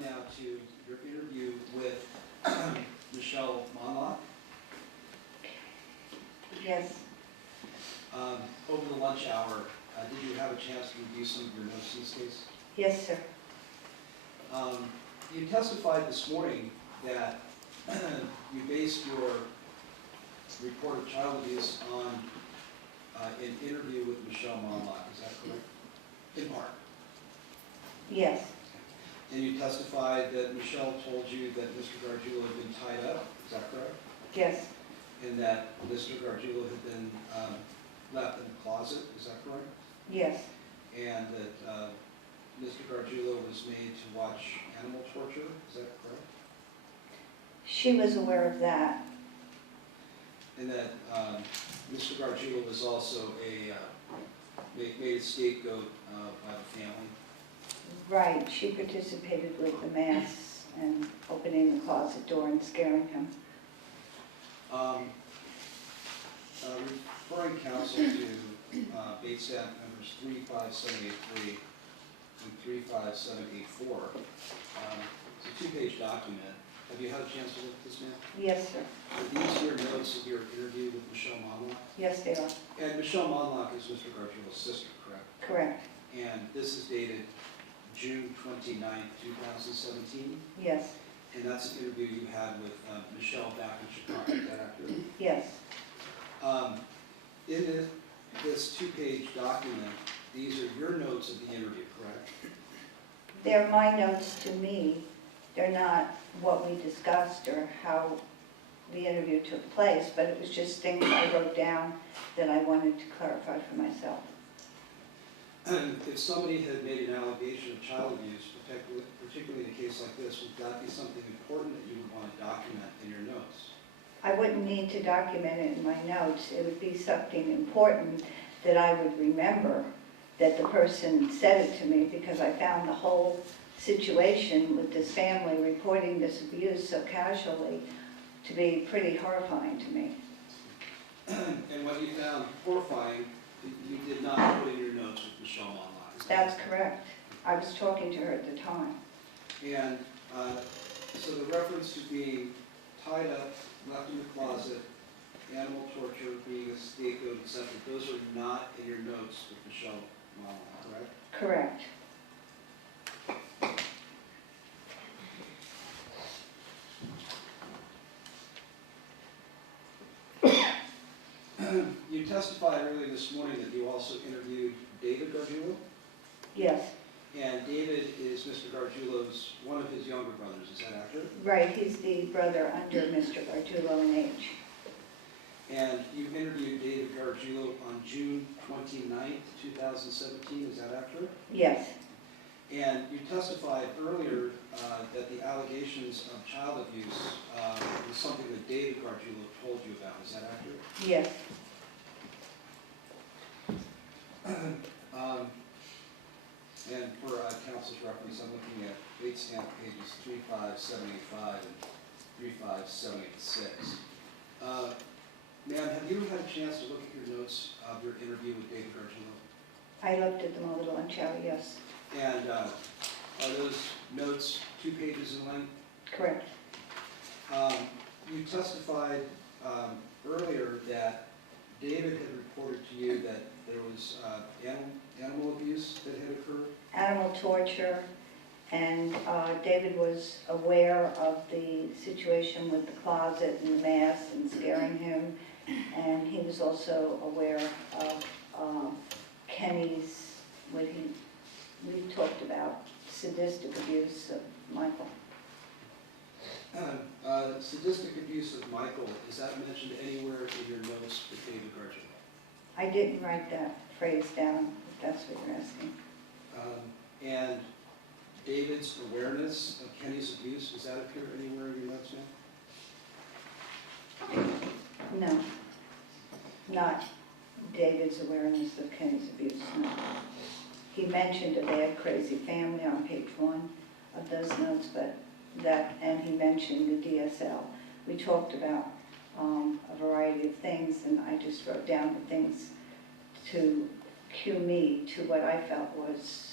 on now to your interview with Michelle Monlock. Yes, Over the lunch hour, did you have a chance to review some of your notes in this case? yes, sir. You testified this morning that you based your report of child abuse on an interview with Michelle Monlock, is that correct? In part. Yes, And you testified that Michelle told you that Mr. Gargiulo had been tied up, is that correct? yes, And that Mr. Gargiulo had been left in the closet, is that correct? yes, And that Mr. Gargiulo was made to watch animal torture, is that correct? she was aware of that. And that Mr. Gargiulo was also made a scapegoat by the family. Right, she participated with the mass and opening the closet door and scaring him. Referring counsel to Bates Stat numbers 35783 and 35784. It's a two-page document. Have you had a chance to look at this, ma'am? Yes, sir. Are these your notes of your interview with Michelle Monlock? Yes, they are. And Michelle Monlock is Mr. Gargiulo's sister, correct? Correct. And this is dated June 29th, 2017? Yes, And that's an interview you had with Michelle back in Chicago, is that accurate? yes, In this two-page document, these are your notes of the interview, correct? they're my notes to me. They're not what we discussed or how the interview took place, but it was just things I wrote down that I wanted to clarify for myself. And if somebody had made an allegation of child abuse, particularly in a case like this, would that be something important that you would want to document in your notes? I wouldn't need to document it in my notes. It would be something important that I would remember that the person said it to me, because I found the whole situation with this family reporting this abuse so casually to be pretty horrifying to me. And what you found horrifying, you did not put in your notes with Michelle Monlock. Is that That's correct. I was talking to her at the time. And so the reference to being tied up, left in the closet, animal torture, being a scapegoat, etc., those are not in your notes with Michelle Monlock, correct? Correct. You testified earlier this morning that you also interviewed David Gargiulo, Yes, and David is Mr. Gargiulo's, one of his younger brothers, is that accurate? right. He's the brother under Mr. Gargiulo in age. And you interviewed David Gargiulo on June 29th, 2017, is that accurate? Yes, And you testified earlier that the allegations of child abuse was something that David Gargiulo told you about, is that accurate? yes, And for counsel's reference, I'm looking at date stamp pages 35785 and 35786. Ma'am, have you ever had a chance to look at your notes of your interview with David Gargiulo? I looked at them over the lunch hour, yes. And are those notes 2 pages in length? Correct. You testified earlier that David had reported to you that there was animal abuse that had occurred. Animal torture, and David was aware of the situation with the closet and the mass and scaring him, and he was also aware of Kenny's, we talked about sadistic abuse of Michael. Sadistic abuse of Michael, is that mentioned anywhere in your notes with David Gargiulo? I didn't write that phrase down, if that's what you're asking. And David's awareness of Kenny's abuse, does that appear anywhere in your notes, ma'am? No, not David's awareness of Kenny's abuse, no. He mentioned a bad, crazy family on page 1 of those notes, but that, and he mentioned the DSL. We talked about a variety of things, and I just wrote down the things to cue me to what I felt was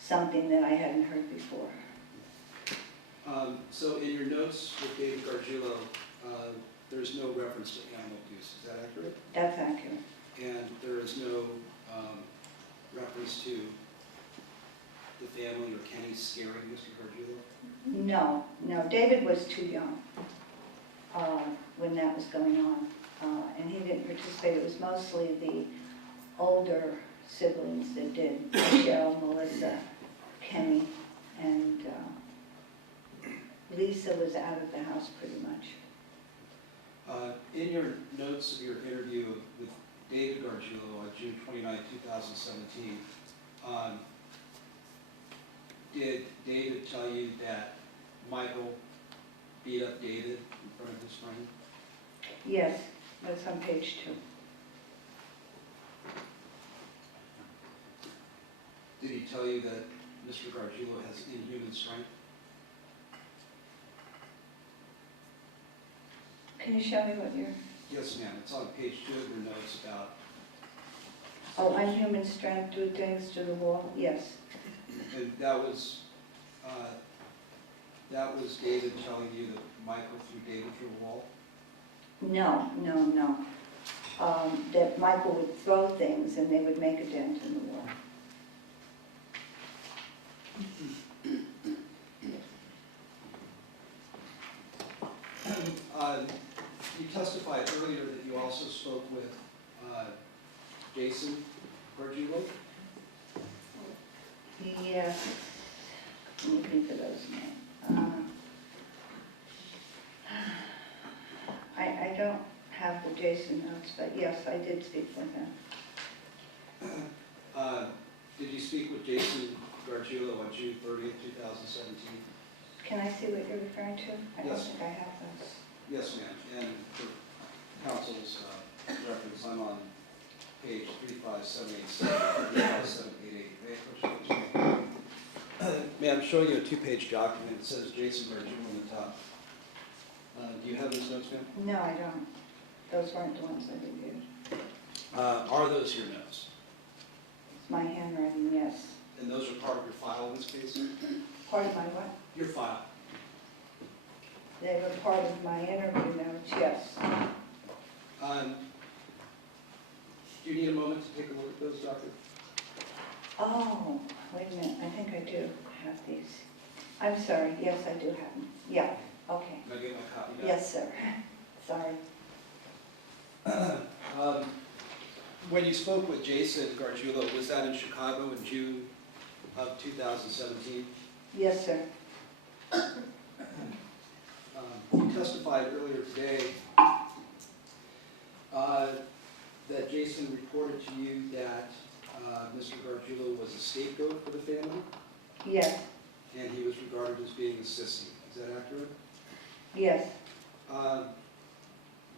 something that I hadn't heard before. So in your notes with David Gargiulo, there's no reference to animal abuse, is that accurate? That's accurate. And there is no reference to the family or Kenny scaring Mr. Gargiulo? No, David was too young when that was going on, and he didn't participate. It was mostly the older siblings that did, Michelle, Melissa, Kenny, and Lisa was out of the house pretty much. In your notes of your interview with David Gargiulo on June 29, 2017, did David tell you that Michael beat up David in front of his friend? Yes, that's on page 2. Did he tell you that Mr. Gargiulo has inhuman strength? Can you show me what you're... Yes, ma'am. It's on page 2 of your notes about... Oh, unhuman strength, do things to the wall? Yes. And that was David telling you that Michael threw David through a wall? No. That Michael would throw things and they would make a dent in the wall. You testified earlier that you also spoke with Jason Gargiulo? Yes. Let me think of those names. I don't have the Jason notes, but yes, I did speak with him. Did you speak with Jason Gargiulo on June 30th, 2017? Can I see what you're referring to? I don't Yes. think I have those. Yes, ma'am. And for counsel's reference, I'm on page 35787, 35788. May I'm showing you a 2-page document. It says Jason Gargiulo on the top. Do you have those notes, ma'am? No, I don't. Those weren't the ones I reviewed. Are those your notes? It's my handwriting, yes. And those are part of your file in this case? Part of my what? Your file. They were part of my interview notes, yes. Do you need a moment to take a look at those documents? Oh, wait a minute, I think I do have these. I'm sorry, yes, I do have them. Yeah, okay. Can I get my copy now? Yes, sir. Sorry. When you spoke with Jason Gargiulo, was that in Chicago in June of 2017? Yes, sir. You testified earlier today that Jason reported to you that Mr. Gargiulo was a scapegoat for the family, Yes, and he was regarded as being a sissy. Is that accurate? yes.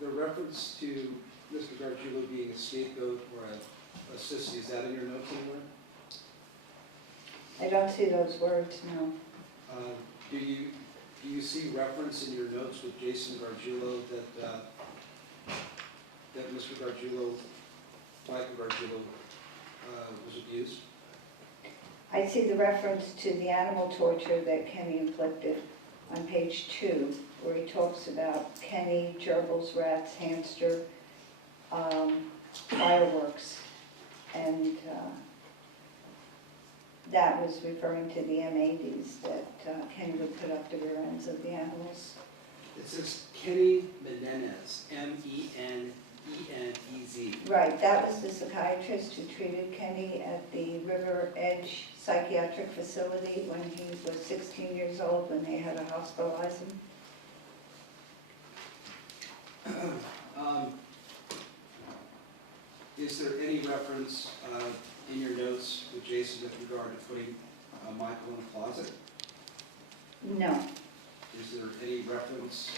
The reference to Mr. Gargiulo being a scapegoat or a sissy, is that in your notes anywhere? I don't see those words, no. Do you see reference in your notes with Jason Gargiulo that Mr. Gargiulo, Michael Gargiulo, was abused? I see the reference to the animal torture that Kenny inflicted on page 2, where he talks about Kenny, gerbils, rats, hamster, fireworks, and that was referring to the M80s that Kenny would put up the rear ends of the animals. It says Kenny Menendez, M-E-N-E-N-E-Z. Right, that was the psychiatrist who treated Kenny at the River Edge Psychiatric Facility when he was 16 years old, when they had to hospitalize him. Is there any reference in your notes with Jason with regard to putting Michael in a closet? No, Is there any reference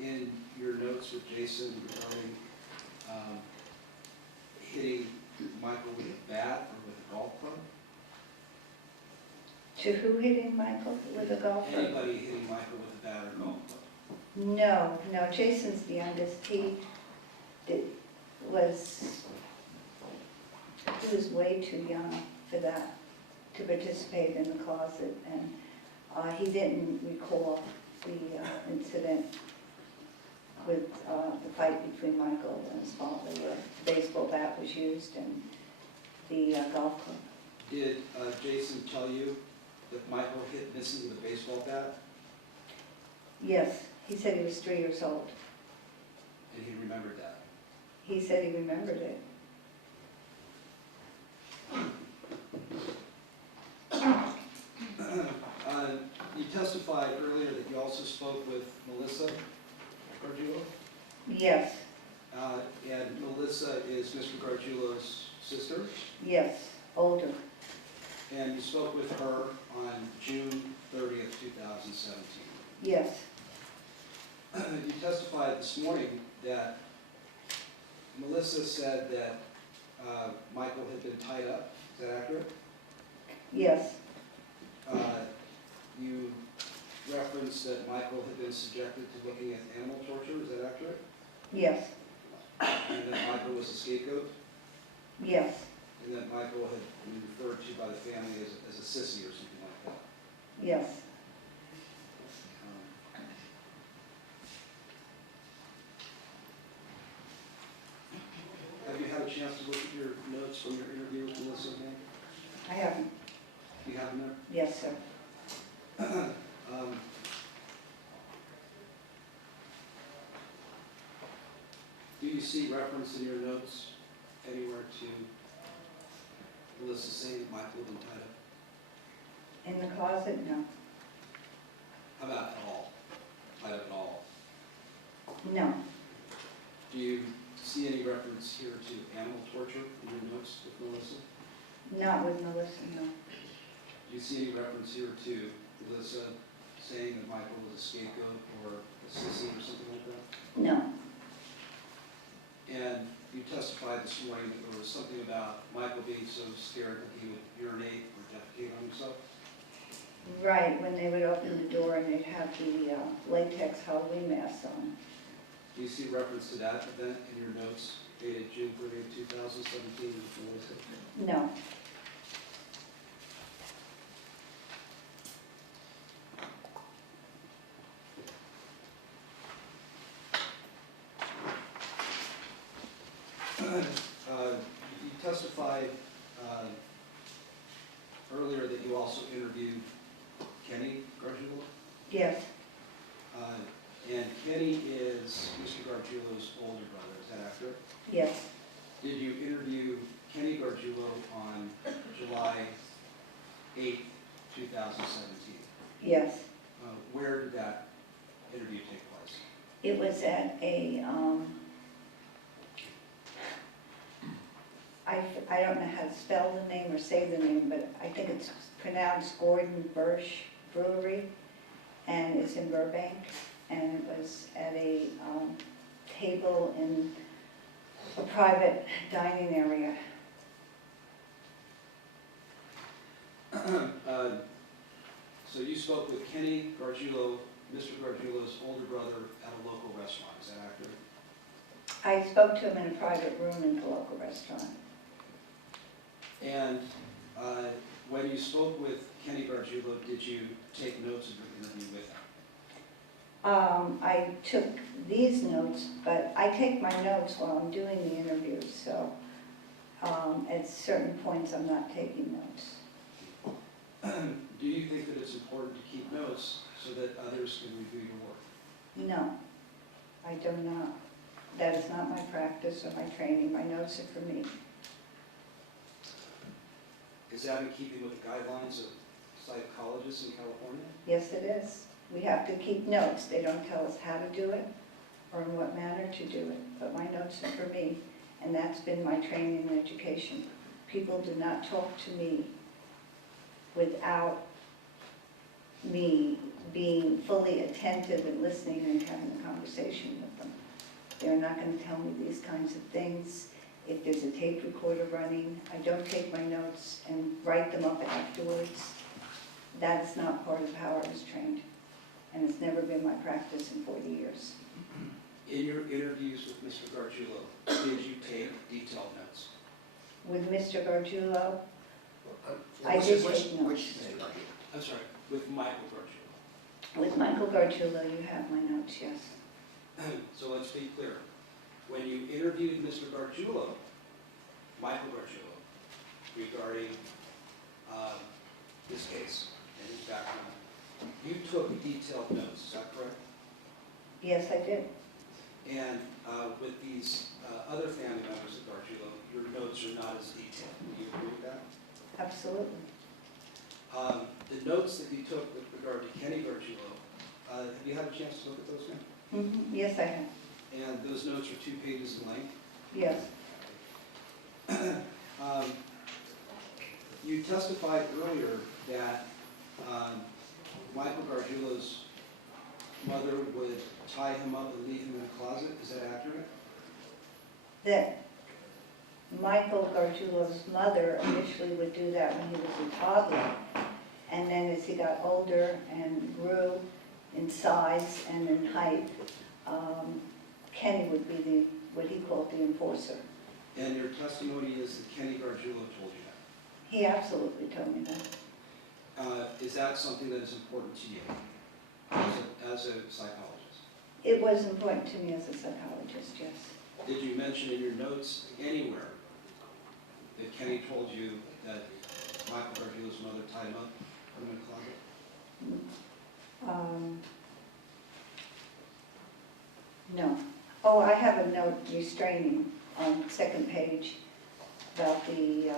in your notes with Jason regarding hitting Michael with a bat or with a golf club? to who hitting Michael with a golf club? Anybody hitting Michael with a bat or golf club? No, Jason's the youngest. He was way too young for that, to participate in the closet. And He didn't recall the incident with the fight between Michael and his father, where the baseball bat was used and the golf club. Did Jason tell you that Michael hit Missy with a baseball bat, Yes, he said he was 3 years old. and he remembered that? He said he remembered it. You testified earlier that you also spoke with Melissa Gargiulo, Yes, and Melissa is Mr. Gargiulo's sister, yes, older. and you spoke with her on June 30th, 2017. Yes, You testified this morning that Melissa said that Michael had been tied up. Is that accurate? yes, You referenced that Michael had been subjected to looking at animal torture. Is that accurate? yes, And that Michael was a scapegoat? yes, And that Michael had been referred to by the family as a sissy or something like that? yes. Have you had a chance to look at your notes from your interview with Melissa again? I haven't. You have them there? Yes, sir. Do you see reference in your notes anywhere to Melissa saying that Michael had been tied up? In the closet? No. How about at all? Tied up at all? No. Do you see any reference here to animal torture in your notes with Melissa? Not with Melissa, no. Do you see any reference here to Melissa saying that Michael was a scapegoat or a sissy or something like that? No. And you testified this morning that there was something about Michael being so scared that he would urinate or defecate on himself? Right, when they would open the door and they'd have the latex Halloween masks on. Do you see reference to that event in your notes dated June 30th, 2017 with Melissa? No. You testified earlier that you also interviewed Kenny Gargiulo. Yes, And Kenny is Mr. Gargiulo's older brother, is that accurate? yes, Did you interview Kenny Gargiulo on July 8th, 2017? yes. Where did that interview take place? It was at a, I don't know how to spell the name or say the name, but I think it's pronounced Gordon Birch Brewery, and it's in Burbank, and it was at a table in a private dining area. So you spoke with Kenny Gargiulo, Mr. Gargiulo's older brother, at a local restaurant, is that accurate? I spoke to him in a private room in the local restaurant. And when you spoke with Kenny Gargiulo, did you take notes of your interview with him? I took these notes, but I take my notes while I'm doing the interview, so at certain points I'm not taking notes. Do you think that it's important to keep notes so that others can review your work? No, I do not. That is not my practice or my training. My notes are for me. Is that in keeping with the guidelines of psychologists in California? Yes, it is. We have to keep notes. They don't tell us how to do it or in what manner to do it, but my notes are for me, and that's been my training and education. People do not talk to me without me being fully attentive and listening and having a conversation with them. They're not going to tell me these kinds of things. If there's a tape recorder running, I don't take my notes and write them up afterwards. That is not part of how I was trained, and it's never been my practice in 40 years. In your interviews with Mr. Gargiulo, did you take detailed notes? With Mr. Gargiulo, I Which- did which- take notes. which Mr. Gargiulo? I'm sorry, With Michael Gargiulo. With Michael Gargiulo, you have my notes, yes. So let's be clear. When you interviewed Mr. Gargiulo, Michael Gargiulo, regarding this case and his background, you took detailed notes, is that correct? Yes, I did. And with these other family members of Gargiulo, your notes are not as detailed. Do you agree with that? Absolutely. The notes that you took with regard to Kenny Gargiulo, have you had a chance to look at those, ma'am? Yes, I have. And those notes are 2 pages in length. Yes. You testified earlier that Michael Gargiulo's mother would tie him up and leave him in a closet. Is that accurate? That Michael Gargiulo's mother initially would do that when he was a toddler. And then as he got older and grew in size and in height, Kenny would be what he called the enforcer. And your testimony is that Kenny Gargiulo told you that. He absolutely told me that. Is that something that is important to you as a psychologist? It was important to me as a psychologist, yes. Did you mention in your notes anywhere that Kenny told you that Michael Gargiulo's mother tied him up, put him in a closet? No. Oh, I have a note restraining on the second page about the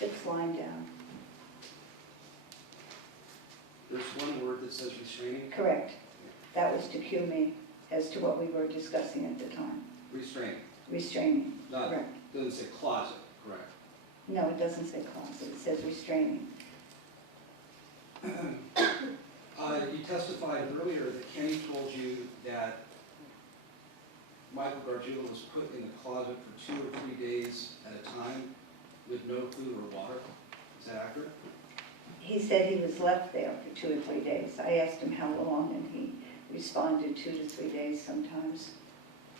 6th line down. There's one word that says restraining? Correct. That was to cue me as to what we were discussing at the time. Restraining. Restraining, Not, correct. doesn't say closet, correct? No, it doesn't say closet, it says restraining. You testified earlier that Kenny told you that Michael Gargiulo was put in the closet for 2 or 3 days at a time with no food or water. Is that accurate? He said he was left there for 2 or 3 days. I asked him how long, and he responded 2 to 3 days sometimes.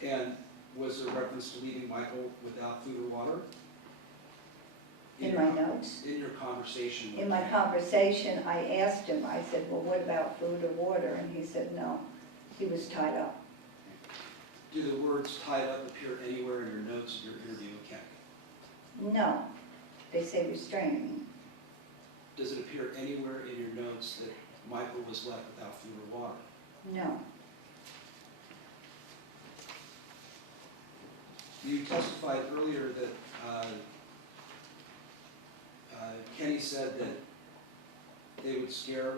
And was there reference to leaving Michael without food or water? In my notes? In your conversation with In my Kenny? conversation, I asked him, I said, well, what about food or water? And he said, no, he was tied up. Do the words tied up appear anywhere in your notes of your interview with Kenny? No, they say restraining. Does it appear anywhere in your notes that Michael was left without food or water? No. You testified earlier that Kenny said that they would scare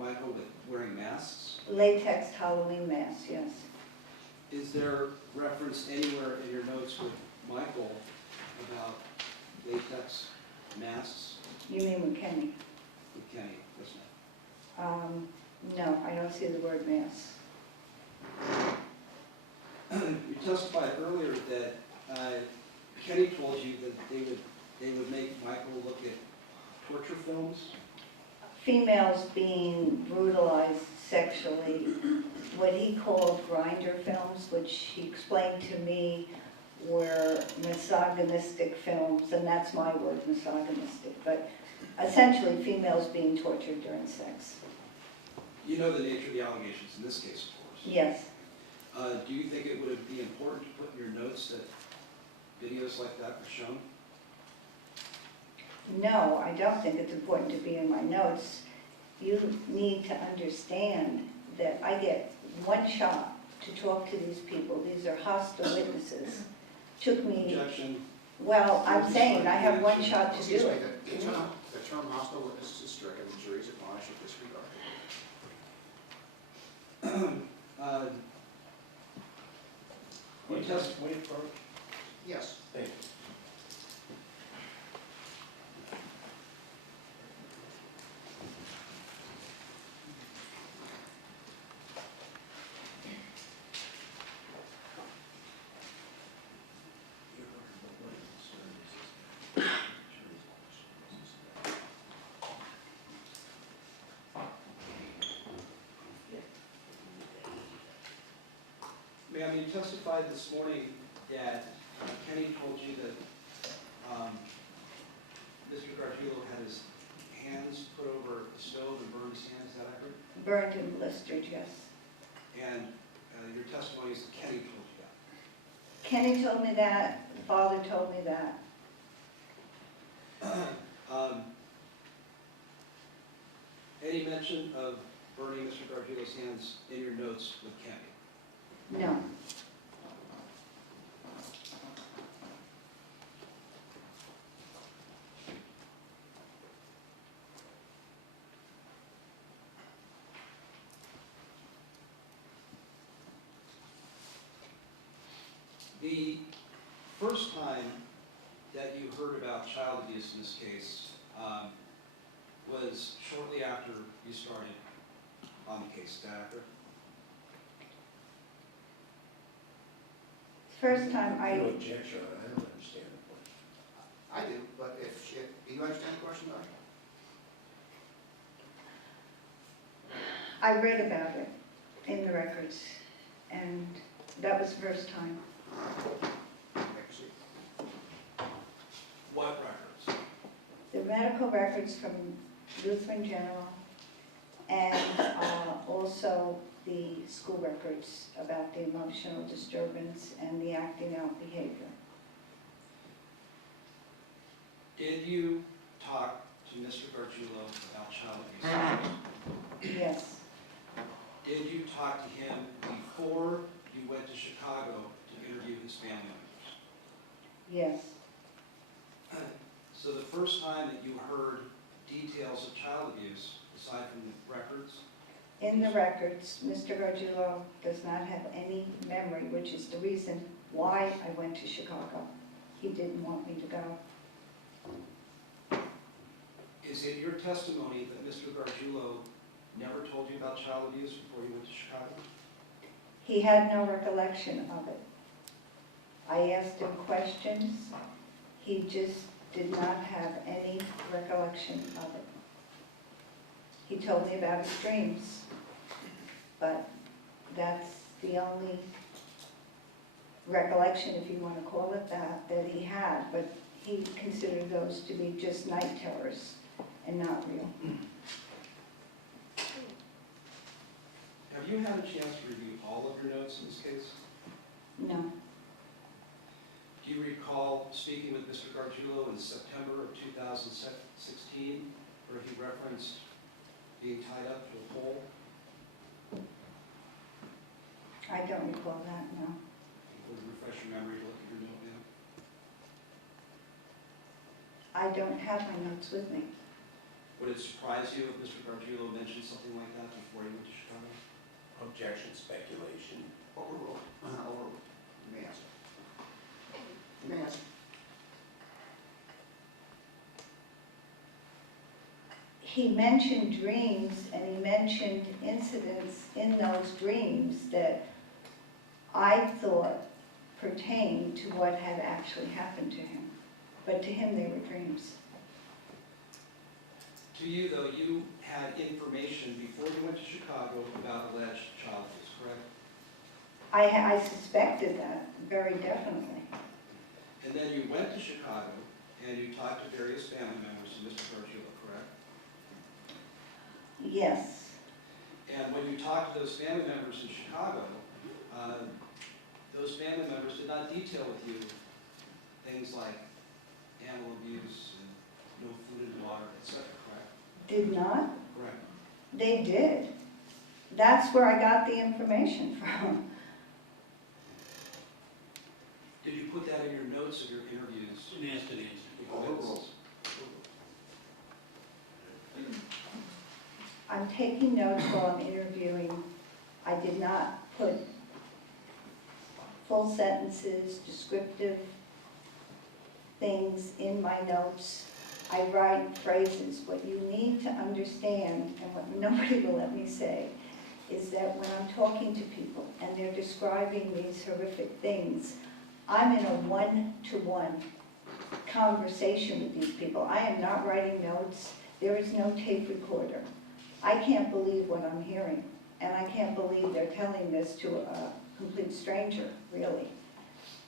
Michael with wearing masks. Latex Halloween mask, yes. Is there reference anywhere in your notes with Michael about latex masks You mean with Kenny? with Kenny? Yes, No, I don't see the word mask. ma'am. You testified earlier that Kenny told you that they would make Michael look at torture films. Females being brutalized sexually, what he called grinder films, which he explained to me were misogynistic films, and that's my word, misogynistic, but essentially females being tortured during sex. You know the nature of the allegations in this case, of course. Yes. Do you think it would be important to put in your notes that videos like that were shown? No, I don't think it's important to be in my notes. You need to understand that I get one shot to talk to these people. These are hostile witnesses. Took me, Objection. well, I'm saying I have one shot to do Excuse me, it. the term hostile witness is stricken, the jury's admonished in disregard. Wait for Yes. Thank you. Ma'am, you testified this morning that Kenny told you that Mr. Gargiulo had his hand Burned and blistered, yes. And your testimony is that Kenny told you that. Kenny told me that, the father told me that. Any mention of burning Mr. Gargiulo's hands in your notes with Kenny? No. The first time that you heard about child abuse in this case was shortly after you started on the case, is that accurate? First time I, No objection, I don't understand the question. I do, but if, do you understand the question, Doc? I read about it in the records, and that was the first time. What records? The medical records from Lutheran General, and also the school records about the emotional disturbance and the acting out behavior. Did you talk to Mr. Gargiulo about child abuse? Yes, Did you talk to him before you went to Chicago to interview his family members? yes, So the first time that you heard details of child abuse, aside from the records, in the records, Mr. Gargiulo does not have any memory, which is the reason why I went to Chicago. He didn't want me to go. is it your testimony that Mr. Gargiulo never told you about child abuse before you went to Chicago? He had no recollection of it. I asked him questions. He just did not have any recollection of it. He told me about his dreams, but that's the only recollection, if you want to call it that he had, but he considered those to be just night terrors and not real. Have you had a chance to review all of your notes in this case? No, Do you recall speaking with Mr. Gargiulo in September of 2016, where he referenced being tied up to a pole? I don't recall that, no. Would it refresh your memory to look at your note now? I don't have my notes with me. Would it surprise you if Mr. Gargiulo mentioned something like that before he went to Chicago? Objection, speculation. Overruled. Overruled. You may answer. You may answer. He mentioned dreams, and he mentioned incidents in those dreams that I thought pertained to what had actually happened to him. But to him, they were dreams. To you, though, you had information before you went to Chicago about alleged child abuse, correct? I suspected that, very definitely. And then you went to Chicago and you talked to various family members of Mr. Gargiulo, correct? Yes, And when you talked to those family members in Chicago, those family members did not detail with you things like animal abuse and no food and water, etc., correct? did not? Correct. They did. That's where I got the information from. Did you put that in your notes of your interviews? Overruled. I'm taking notes while I'm interviewing. I did not put full sentences, descriptive things in my notes. I write phrases. What you need to understand, and what nobody will let me say, is that when I'm talking to people and they're describing these horrific things, I'm in a one-to-one conversation with these people. I am not writing notes. There is no tape recorder. I can't believe what I'm hearing, and I can't believe they're telling this to a complete stranger, really.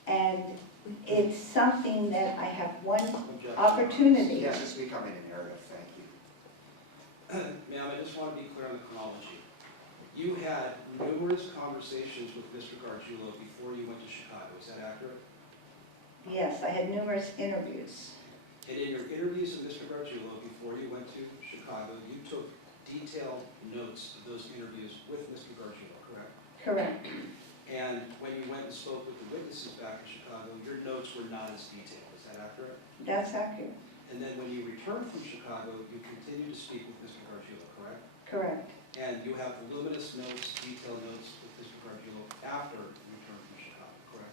And it's something that I have one opportunity. Yes, to speak up in a narrative, thank you. Ma'am, I just want to be clear on the chronology. You had numerous conversations with Mr. Gargiulo before you went to Chicago, is that accurate? Yes, I had numerous interviews. And in your interviews with Mr. Gargiulo before you went to Chicago, you took detailed notes of those interviews with Mr. Gargiulo, correct? Correct. And when you went and spoke with the witnesses back in Chicago, your notes were not as detailed, is that accurate? That's accurate. And then when you returned from Chicago, you continued to speak with Mr. Gargiulo, correct? Correct. And you have voluminous notes, detailed notes with Mr. Gargiulo after you returned from Chicago, correct?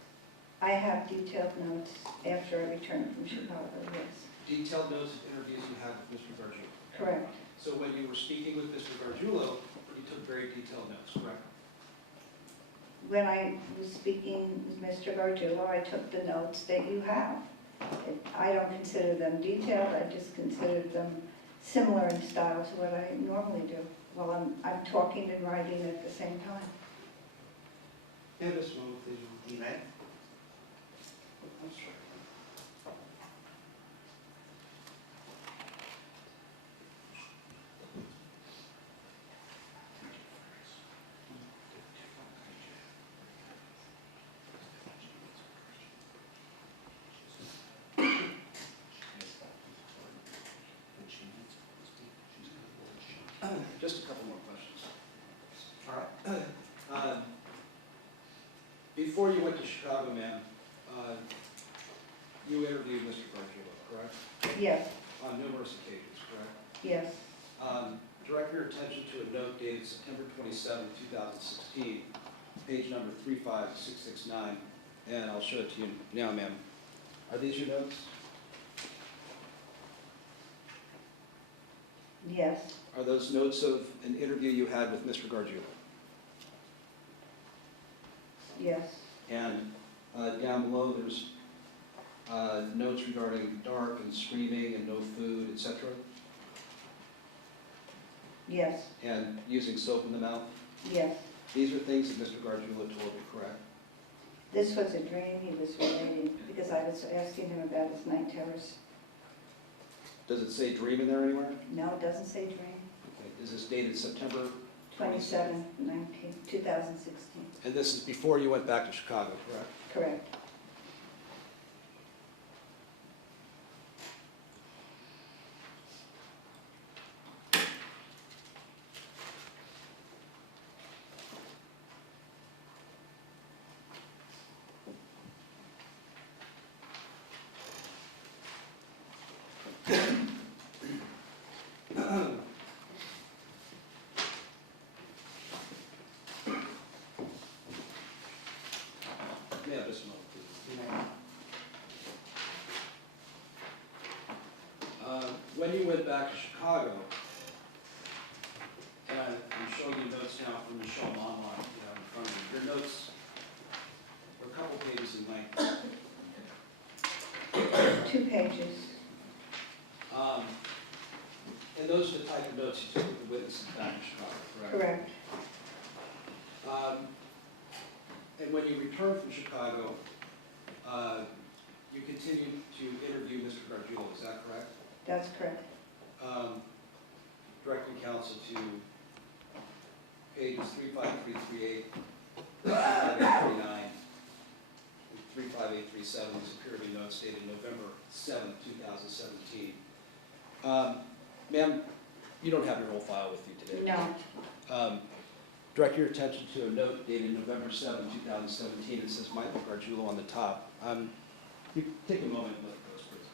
I have detailed notes after I returned from Chicago, yes. Detailed notes of interviews you had with Mr. Gargiulo. Correct. So when you were speaking with Mr. Gargiulo, you took very detailed notes, correct? When I was speaking with Mr. Gargiulo, I took the notes that you have. I don't consider them detailed, I just consider them similar in style to what I normally do. While I'm talking and writing at the same time. Yeah, this moment, please. Amen. I'm sorry. Just a couple more questions. All right. Before you went to Chicago, ma'am, you interviewed Mr. Gargiulo, correct? Yes, On numerous occasions, correct? yes. Direct your attention to a note dated September 27, 2016, page number 35669, and I'll show it to you now, ma'am. Are these your notes? Yes, Are those notes of an interview you had with Mr. Gargiulo? yes, And down below, there's notes regarding dark and screaming and no food, etc., yes, and using soap in the mouth. yes. These are things that Mr. Gargiulo told you, correct? This was a dream he was relating because I was asking him about his night terrors. Does it say dream in there anywhere? No, it doesn't say dream. Okay. Is this dated September? 27, 2016. And this is before you went back to Chicago, correct? Correct. Yeah, just a moment, please. Amen. When you went back to Chicago, and I'm showing you notes now from Michelle online, in front of you. Your notes are a couple pages in length. 2 pages. And those are the type of notes you took with the witnesses back in Chicago, correct? Correct. And when you returned from Chicago, you continued to interview Mr. Gargiulo, is that correct? That's correct. Directing counsel to pages 35338, 35839, and 35837. These appear to be notes dated November 7, 2017. Ma'am, you don't have your whole file with you today. No, Direct your attention to a note dated November 7, 2017. It says Michael Gargiulo on the top. You take a moment and look at those, please.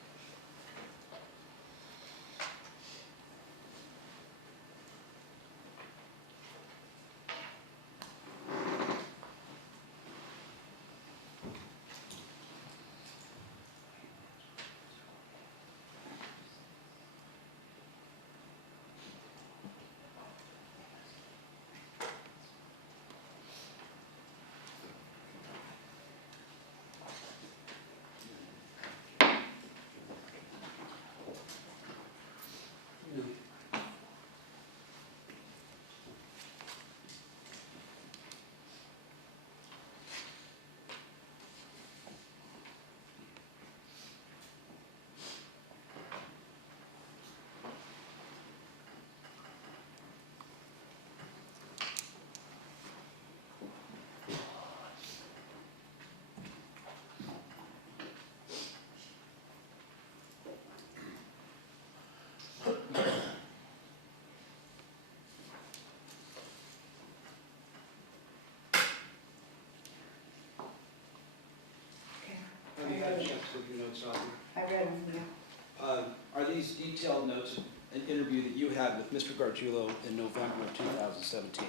interview that you had with Mr. Gargiulo in November of 2017.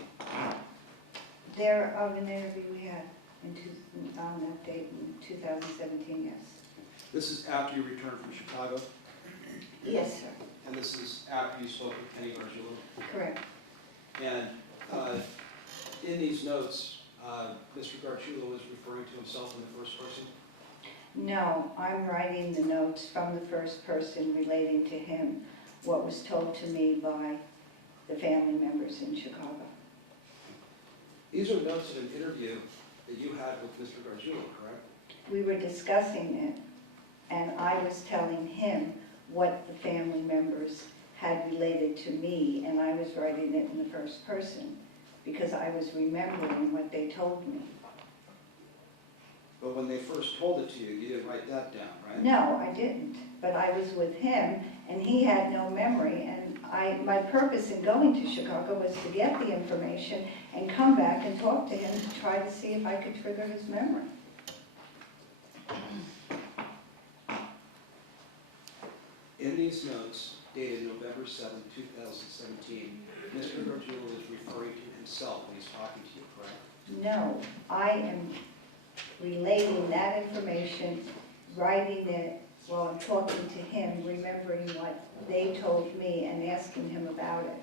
There of an interview we had on that date in 2017, yes. This is after you returned from Chicago, Yes, sir, and this is after you spoke with Kenny Gargiulo. correct. And in these notes, Mr. Gargiulo was referring to himself in the first person. No, I'm writing the notes from the first person relating to him, what was told to me by the family members in Chicago. These are notes of an interview that you had with Mr. Gargiulo, correct? We were discussing it, and I was telling him what the family members had related to me, and I was writing it in the first person, because I was remembering what they told me. But when they first told it to you, you didn't write that down, right? No, I didn't, but I was with him, and he had no memory, and my purpose in going to Chicago was to get the information and come back and talk to him to try to see if I could trigger his memory. In these notes dated November 7, 2017, Mr. Gargiulo is referring to himself when he's talking to you, correct? No, I am relating that information, writing it while I'm talking to him, remembering what they told me and asking him about it.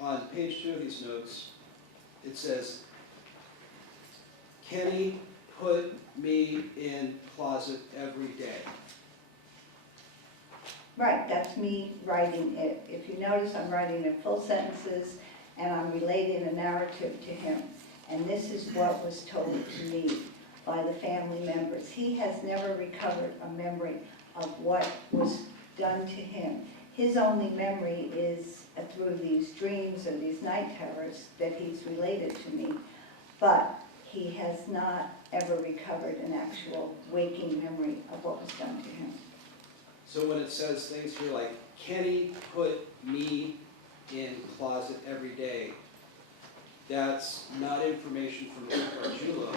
On page 2 of these notes, it says, Kenny put me in closet every day. Right, that's me writing it. If you notice, I'm writing in full sentences, and I'm relating a narrative to him. And this is what was told to me by the family members. He has never recovered a memory of what was done to him. His only memory is through these dreams or these night terrors that he's related to me. But he has not ever recovered an actual waking memory of what was done to him. So when it says things here like, Kenny put me in closet every day, that's not information from Mr. Gargiulo,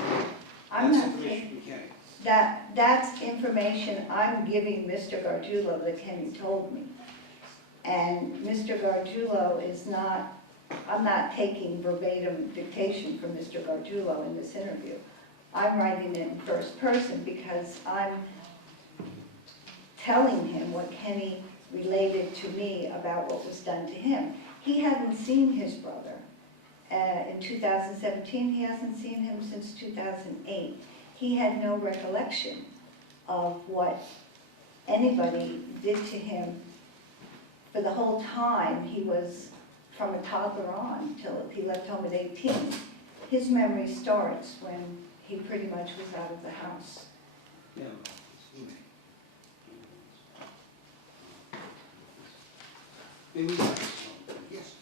I'm that's not information taking, from Kenny. that's information I'm giving Mr. Gargiulo that Kenny told me. And Mr. Gargiulo is not, I'm not taking verbatim dictation from Mr. Gargiulo in this interview. I'm writing it in first person because I'm telling him what Kenny related to me about what was done to him. He hadn't seen his brother in 2017. He hasn't seen him since 2008. He had no recollection of what anybody did to him for the whole time he was from a toddler on till he left home at 18. His memory starts when he pretty much was out of the house. Yeah. Maybe we can- Yes.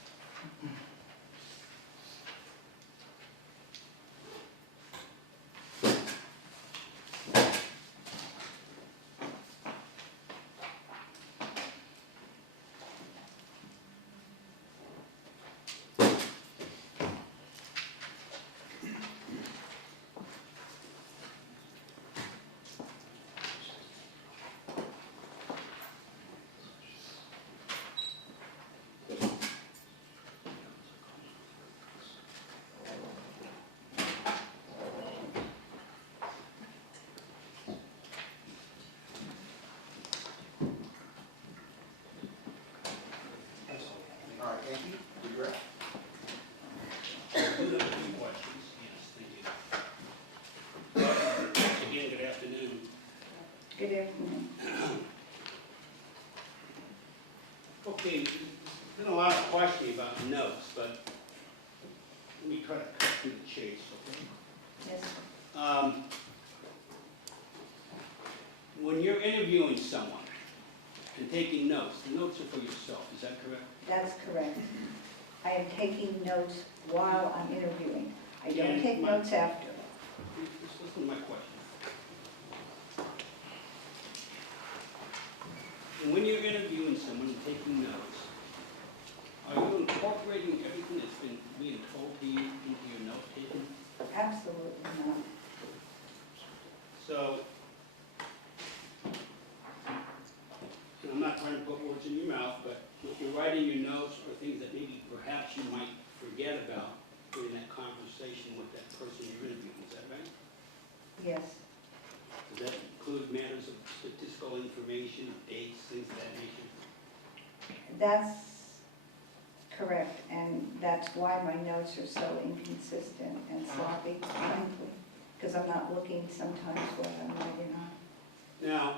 All right, thank you. Regret. I do have a few questions, yes, thank you. Again, good afternoon. Good afternoon. Okay, there's been a lot of questioning about the notes, but let me try to cut through the chase, okay? Yes, When you're interviewing someone and taking notes, the notes are for yourself, is that correct? that's correct. I am taking notes while I'm interviewing. I don't And take my- notes after. Just listen to my question. And when you're interviewing someone and taking notes, are you incorporating everything that's been being told to you into your note taking? Absolutely not. So, trying to put words in your mouth, but what you write in your notes are things that maybe perhaps you might forget about during that conversation with that person you're interviewing, is that right? Yes, Does that include matters of statistical information, dates, things of that nature? that's correct, and that's why my notes are so inconsistent and sloppy, frankly, because I'm not looking sometimes what I'm writing on. Now,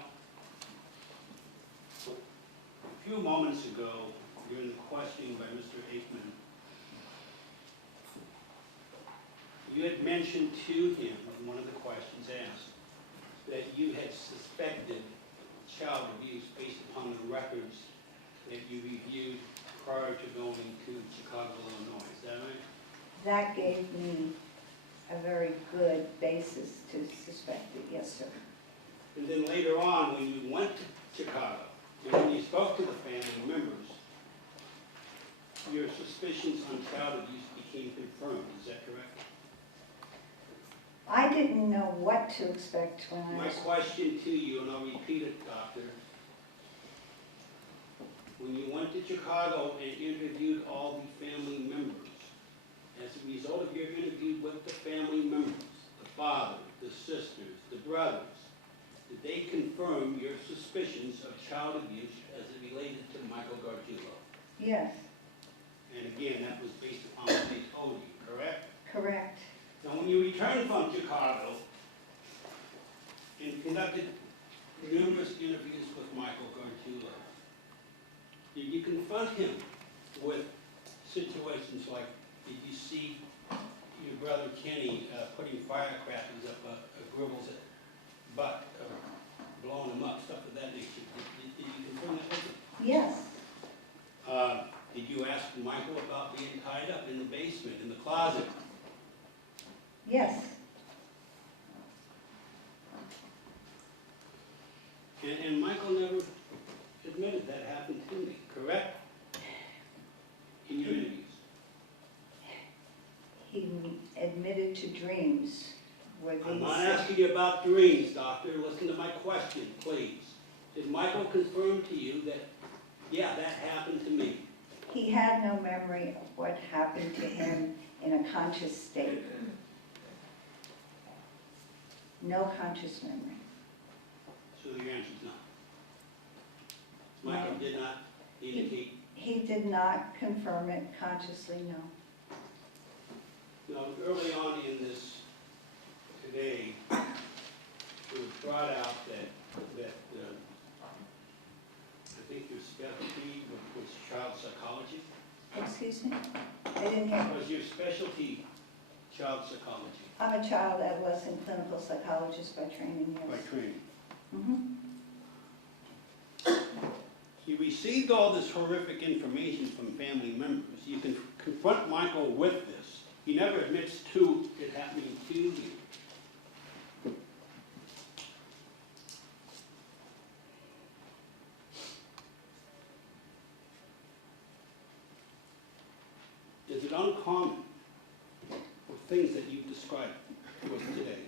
a few moments ago, during the questioning by Mr. Aikman, you had mentioned to him, in one of the questions asked, that you had suspected child abuse based upon the records that you reviewed prior to going to Chicago, Illinois. Is that right? That gave me a very good basis to suspect it, yes, sir. And then later on, when you went to Chicago, and when you spoke to the family members, your suspicions on child abuse became confirmed. Is that correct? I didn't know what to expect when I My was, question to you, and I'll repeat it, Doctor. When you went to Chicago and interviewed all the family members, as a result of your interview with the family members, the father, the sisters, the brothers, did they confirm your suspicions of child abuse as it related to Michael Gargiulo? yes, And again, that was based upon what they told you, correct? correct. Now, when you returned from Chicago and conducted numerous interviews with Michael Gargiulo, did you confront him with situations like, did you see your brother Kenny putting firecrackers up Gribbles' butt, blowing him up, stuff of that nature? Did you confirm that with him? Yes, Did you ask Michael about being tied up in the basement, in the closet? yes, And Michael never admitted that happened to me, correct? In your interviews. he admitted to dreams where I'm these, not asking you about dreams, doctor. Listen to my question, please. Did Michael confirm to you that, yeah, that happened to me? he had no memory of what happened to him in a conscious state. No conscious memory. So your answer is no. Michael did not indicate. He did not confirm it consciously, no. Now, early on in this today, it was brought out that I think your specialty was child psychology. Excuse me? I didn't hear. Was your specialty child psychology? I'm a child adolescent clinical psychologist by training, By yes. training. Mhm. You received all this horrific information from family members. You can confront Michael with this. He never admits to it happening to you. Is it uncommon for things that you've described to us today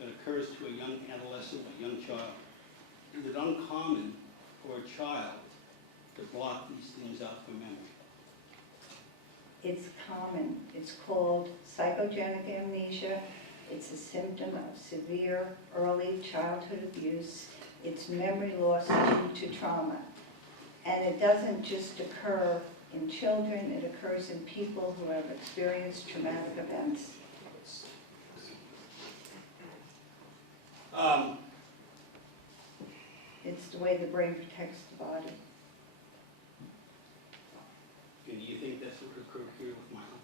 that occurs to a young adolescent, a young child? Is it uncommon for a child to block these things out from memory? It's common. It's called psychogenic amnesia. It's a symptom of severe early childhood abuse. It's memory loss due to trauma. And it doesn't just occur in children, it occurs in people who have experienced traumatic events. It's the way the brain protects the body. And do you think that's what occurred here with Michael?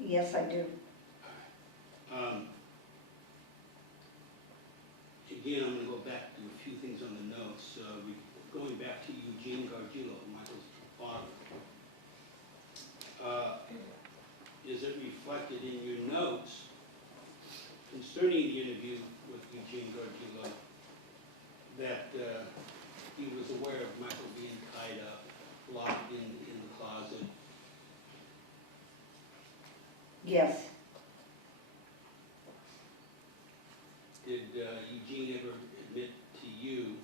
Yes, I do. Again, I'm going to go back to a few things on the notes. Going back to Eugene Gargiulo, Michael's father. Is it reflected in your notes concerning the interview with Eugene Gargiulo that he was aware of Michael being tied up, locked in the closet? Yes, Did Eugene ever admit to you,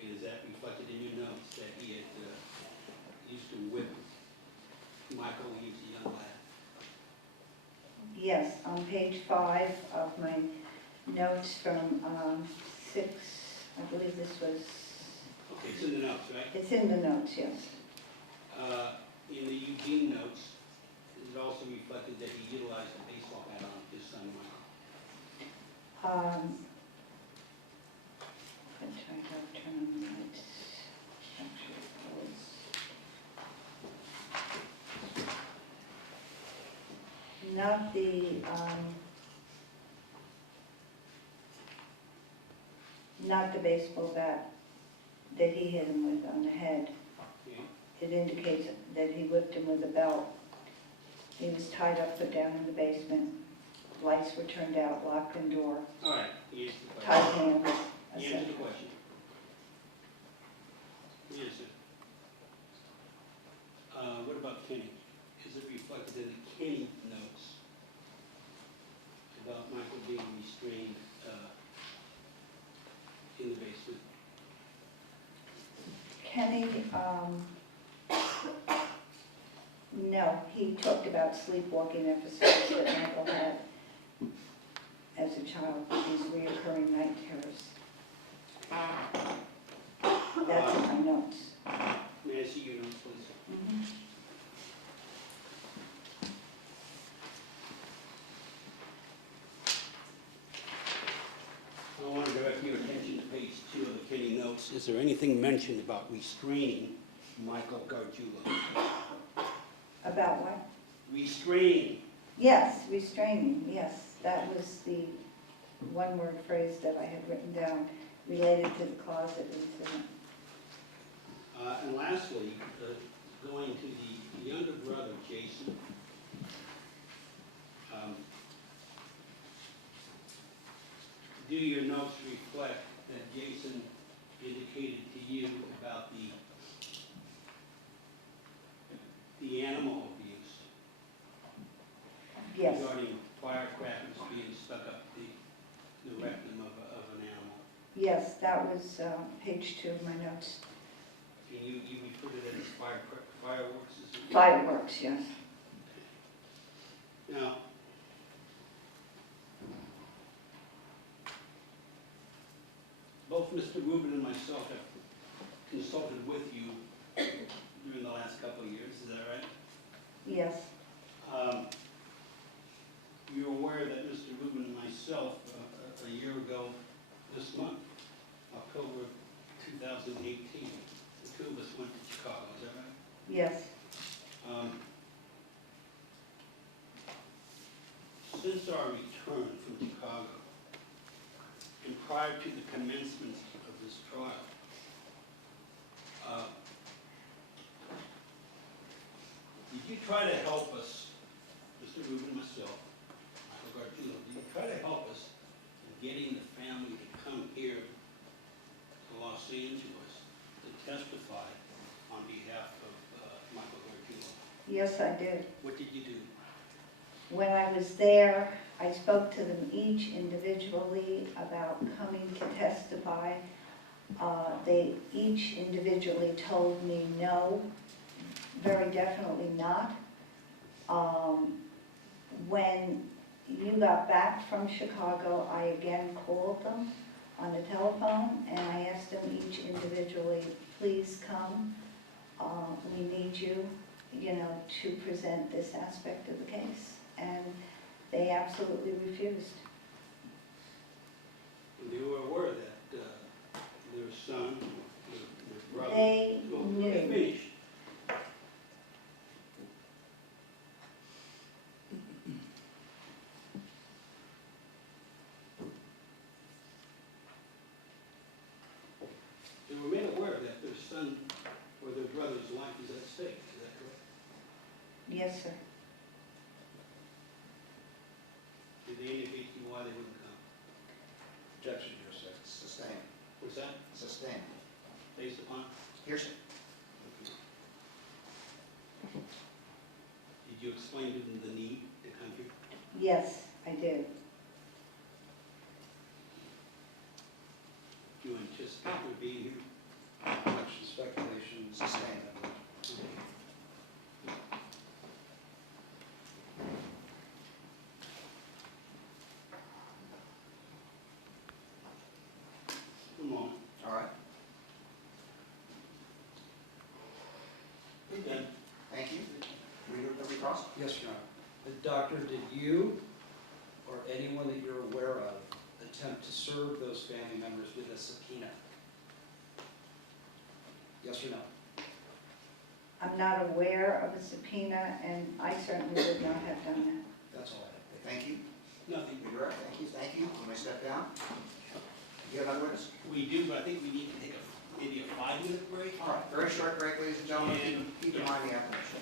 is that reflected in your page 5 of my notes from 6, I believe this was, Okay, it's in the notes, right? it's in the notes, yes. In the Eugene notes, is it also reflected that he utilized a baseball bat on his son Michael? I'm trying to turn on the lights. Actually, close. Not not the baseball bat that he hit him with on the head. Okay. It indicates that he whipped him with a belt. He was tied up, put down in the basement. Lights were turned out, locked in door, All right, he answered the tied question. hands. He answered the question. He answered. What about Kenny? Is it reflected in the Kenny notes about Michael being restrained in the basement? Kenny, no, he talked about sleepwalking episodes that Michael had as a child, these reoccurring night terrors. That's in my notes. May I see your notes, please? Mhm. I want to direct your attention to page 2 of the Kenny notes. Is there anything mentioned about restraining Michael Gargiulo? About what? Restraining. Yes, restraining, yes. That was the one-word phrase that I had written down related to the closet incident. And lastly, going to the younger brother, Jason. Do your notes reflect that Jason indicated to you about the animal abuse? Yes, Regarding firecrackers being stuck up the rectum of an animal? yes, that was page 2 of my notes. And you referred to it as fireworks? Is it? Fireworks, yes. Now, both Mr. Rubin and myself have consulted with you during the last couple of years, is that right? Yes, You're aware that Mr. Rubin and myself, a year ago this month, October 2018, the two of us went to Chicago, is that right? yes, Since our return from Chicago, and prior to the commencement of this trial, did you try to help us, Mr. Rubin, myself, Michael Gargiulo, did you try to help us in getting the family to come here to Los Angeles to testify on behalf of Michael Gargiulo? yes, I did. What did you do? When I was there, I spoke to them each individually about coming to testify. They each individually told me no, very definitely not. When you got back from Chicago, I again called them on the telephone and I asked them each individually, please come. We need you, to present this aspect of the case. And they absolutely refused. And they were aware that their son, their brother. They Well, knew. let me finish. They were made aware that their son or their brother's life is at stake, is that correct? Yes, sir. Did they indicate to you why they wouldn't come? Objection, Your Honor. Sustained. Was that Sustained. based upon? Hearsay. Did you explain to them the need to come here? Yes, I did. Do you anticipate their being here? Objection, speculation. Sustained. Yes, Your Honor. Doctor, did you or anyone that you're aware of attempt to serve those family members with a subpoena? Yes or no? I'm not aware of a subpoena, and I certainly would not have done that. That's all I have. Thank you. Nothing. You're right, thank you. You may step down. You have other witness? We do, but I think we need to take maybe a 5-minute break. All right, very short break, ladies and gentlemen. And- Keep in mind the admonition.